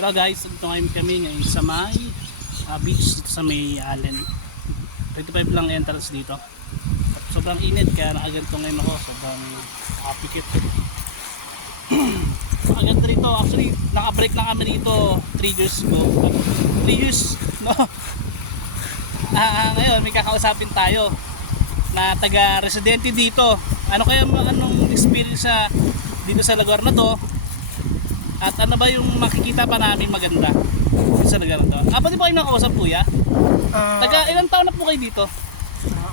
Pero guys, ito ngayon kami ngayon sa may beach dito sa may Allen. 25 lang entrance dito. Sobrang init kaya nakaganto ngayon ako. Sobrang nakapikit. Nakaganda rito. Actually, nakabreak na kami dito 3 years ago. 3 years? No? Ngayon, may kakausapin tayo na taga-residente dito. Ano kaya anong experience dito sa lugar na to? At ano ba yung makikita pa namin maganda dito sa lugar na to? Pwede po kayo nakausap, kuya? Ilang taon na po kayo dito?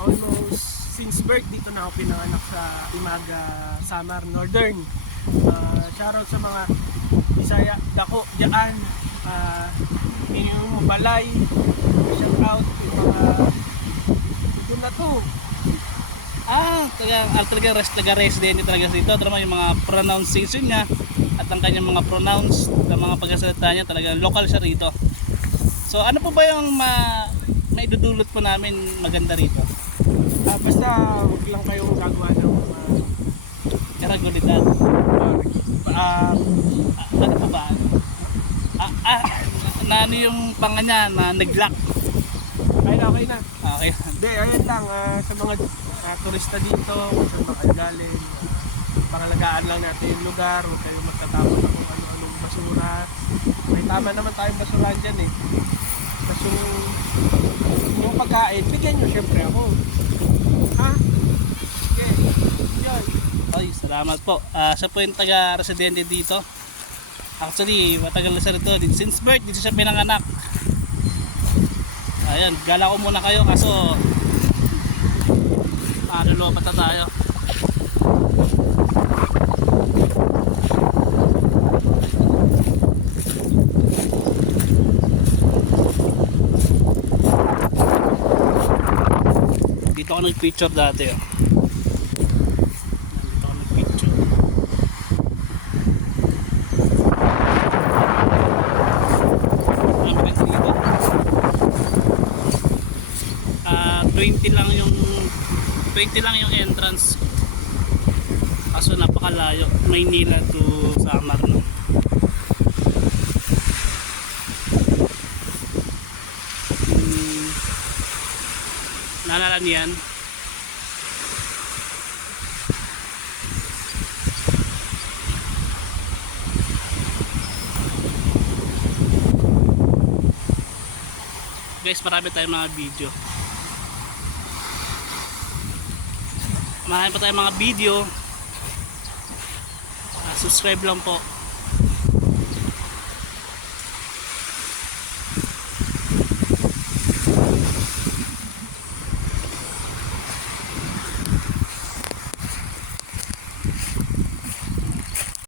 Almost since birth dito na ako pinanganak sa Imaga, Samar, Northern. Shoutout sa mga Bisaya, Dako, Diyan, yung Balay, shoutout yung mga doon na to. Taga-resident talaga dito. Ito naman yung mga pronunciation niya at ang kanyang mga pronouns, ang mga pagkasalita niya, talaga local siya rito. So ano po ba yung maidudulot po namin maganda rito? Basta huwag lang kayong gagawa ng mga Karagulidad. Ano po ba? Ano yung panga niya na nag-lock? okay na. Okay. Hindi, ayun lang sa mga turista dito, kung saan makagaling, pangalagaan lang natin yung lugar, huwag kayong magtatapon na kung ano-anong basura. May tama naman tayong basurahan dyan eh. Kasi yung pagkain, bigyan nyo syempre ako. Ha? Okay. Enjoy. Ay, salamat po. Siya po yung taga-residente dito. Actually, matagal na siya rito. Since birth, dito siya pinanganak. Ayan, gala ko muna kayo kaso lulobat na tayo. Dito ako nag-picture dati oh. Dito ako nag-picture. Ang dito 20 lang yung entrance. Kaso napakalayo. Maynila to Samar, no? Naalala niyan? Guys, marami tayong mga video. Marami pa tayong mga video. Subscribe lang po.